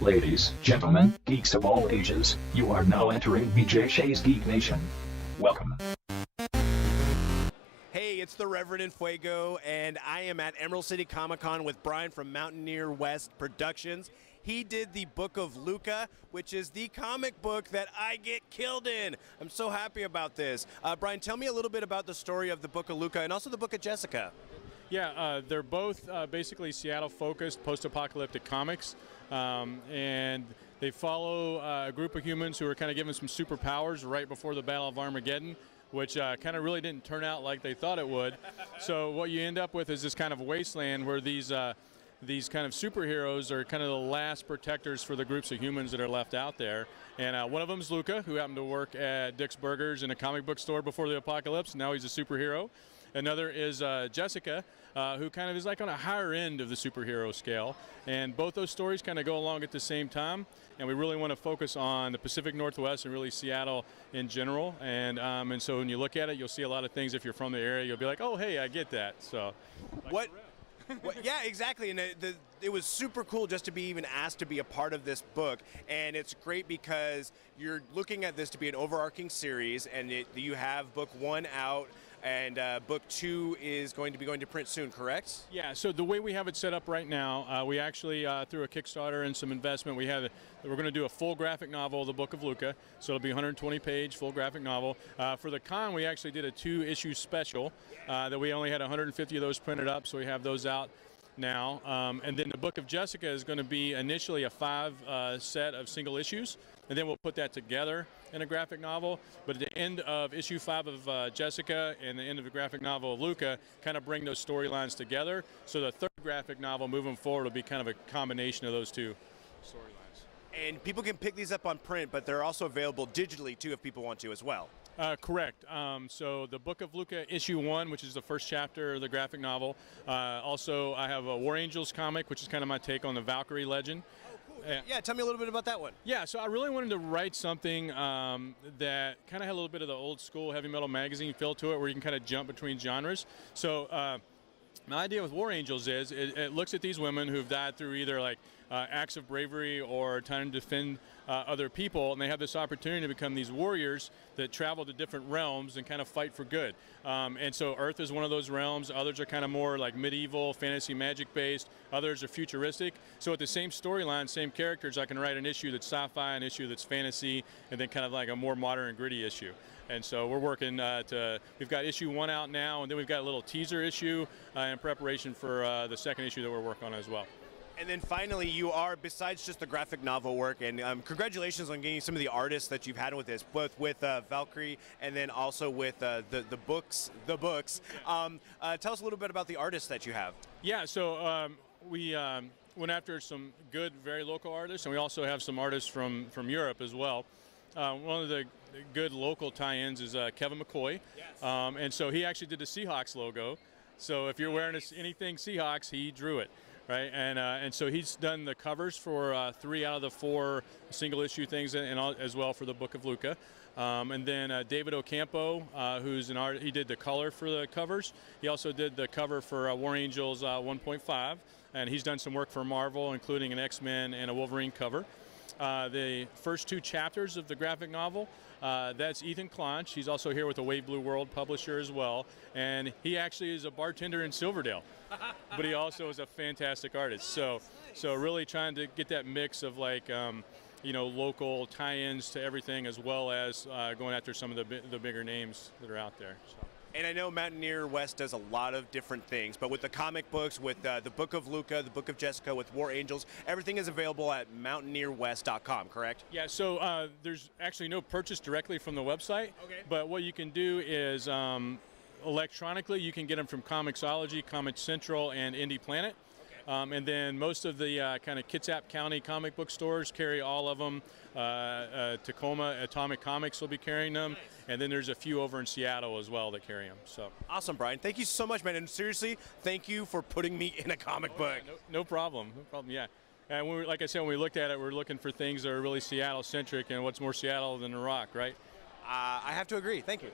Ladies, gentlemen, geeks of all ages, you are now entering BJ Shea's Geek Nation. Welcome. Hey, it's the Reverend En Fuego, and I am at Emerald City Comic Con with Brian from Mountaineer West Productions. He did the Book of Luca, which is the comic book that I get killed in. I'm so happy about this. Brian, tell me a little bit about the story of the Book of Luca and also the Book of Jessica. Yeah, they're both basically Seattle-focused post-apocalyptic comics, and they follow a group of humans who are kind of given some superpowers right before the Battle of Armageddon, which kind of really didn't turn out like they thought it would. So what you end up with is this kind of wasteland where these kind of superheroes are kind of the last protectors for the groups of humans that are left out there. And one of them is Luca, who happened to work at Dick's Burgers in a comic book store before the apocalypse. Now he's a superhero. Another is Jessica, who kind of is like on a higher end of the superhero scale. And both those stories kind of go along at the same time. And we really want to focus on the Pacific Northwest and really Seattle in general. And so when you look at it, you'll see a lot of things. If you're from the area, you'll be like, oh, hey, I get that. So, What? Yeah, exactly, and it was super cool just to be even asked to be a part of this book, and it's great because you're looking at this to be an overarching series, and you have book 1 out, and book 2 is going to print soon, correct? Yeah, so the way we have it set up right now, we actually, through a Kickstarter and some investment, we're going to do a full graphic novel of the Book of Luca, so it'll be a 120-page full graphic novel. For the con, we actually did a 2-issue special that we only had 150 of those printed up, so we have those out now. And then the Book of Jessica is going to be initially a 5 set of single issues, and then we'll put that together in a graphic novel. But at the end of issue 5 of Jessica and the end of the graphic novel of Luca, kind of bring those storylines together. So the third graphic novel moving forward will be kind of a combination of those two storylines. And people can pick these up on print, but they're also available digitally too if people want to as well. Correct. So the Book of Luca issue 1, which is the first chapter of the graphic novel. Also, I have a War Angels comic, which is kind of my take on the Valkyrie legend. Yeah, tell me a little bit about that one. Yeah, so I really wanted to write something that kind of had a little bit of the old school heavy metal magazine feel to it, where you can kind of jump between genres. So my idea with War Angels is it looks at these women who've died through either like acts of bravery or trying to defend other people, and they have this opportunity to become these warriors that travel to different realms and kind of fight for good. And so Earth is one of those realms. Others are kind of more like medieval, fantasy, magic based. Others are futuristic. So with the same storyline, same characters, I can write an issue that's sci-fi, an issue that's fantasy, and then kind of like a more modern and gritty issue. And so we're working we've got issue 1 out now, and then we've got a little teaser issue in preparation for the second issue that we're working on as well. And then finally, you are, besides just the graphic novel work, and congratulations on getting some of the artists that you've had with this, both with Valkyrie and then also with the books. Tell us a little bit about the artists that you have. Yeah, so we went after some good, very local artists, and we also have some artists from Europe as well. One of the good local tie-ins is Kevin McCoy, yes. And so he actually did the Seahawks logo. So if you're wearing anything Seahawks, he drew it. Right, and so he's done the covers for 3 out of the 4 single issue things, and as well for the Book of Luca. And then David Ocampo, who's an artist, he did the color for the covers. He also did the cover for War Angels 1.5, and he's done some work for Marvel, including an X-Men and a Wolverine cover. The first 2 chapters of the graphic novel, that's Ethan Klonch. He's also here with the Wave Blue World publisher as well, and he actually is a bartender in Silverdale, but he also is a fantastic artist. So really trying to get that mix of like local tie-ins to everything, as well as going after some of the bigger names that are out there. So. And I know Mountaineer West does a lot of different things, but with the comic books, with the Book of Luca, the Book of Jessica, with War Angels, everything is available at mountaineerwest.com, correct? Yeah, so there's actually no purchase directly from the website, okay. But what you can do is electronically you can get them from Comixology, Comic Central, and Indie Planet. And then most of the kind of Kitsap County comic book stores carry all of them. Tacoma Atomic Comics will be carrying them. Nice. And then there's a few over in Seattle as well that carry them. So awesome, Brian. Thank you so much, man. And seriously, thank you for putting me in a comic book. Yeah, no problem. No problem, yeah. And like I said, when we looked at it, we're looking for things that are really Seattle-centric, and what's more Seattle than The Rock, right? I have to agree. Thank you.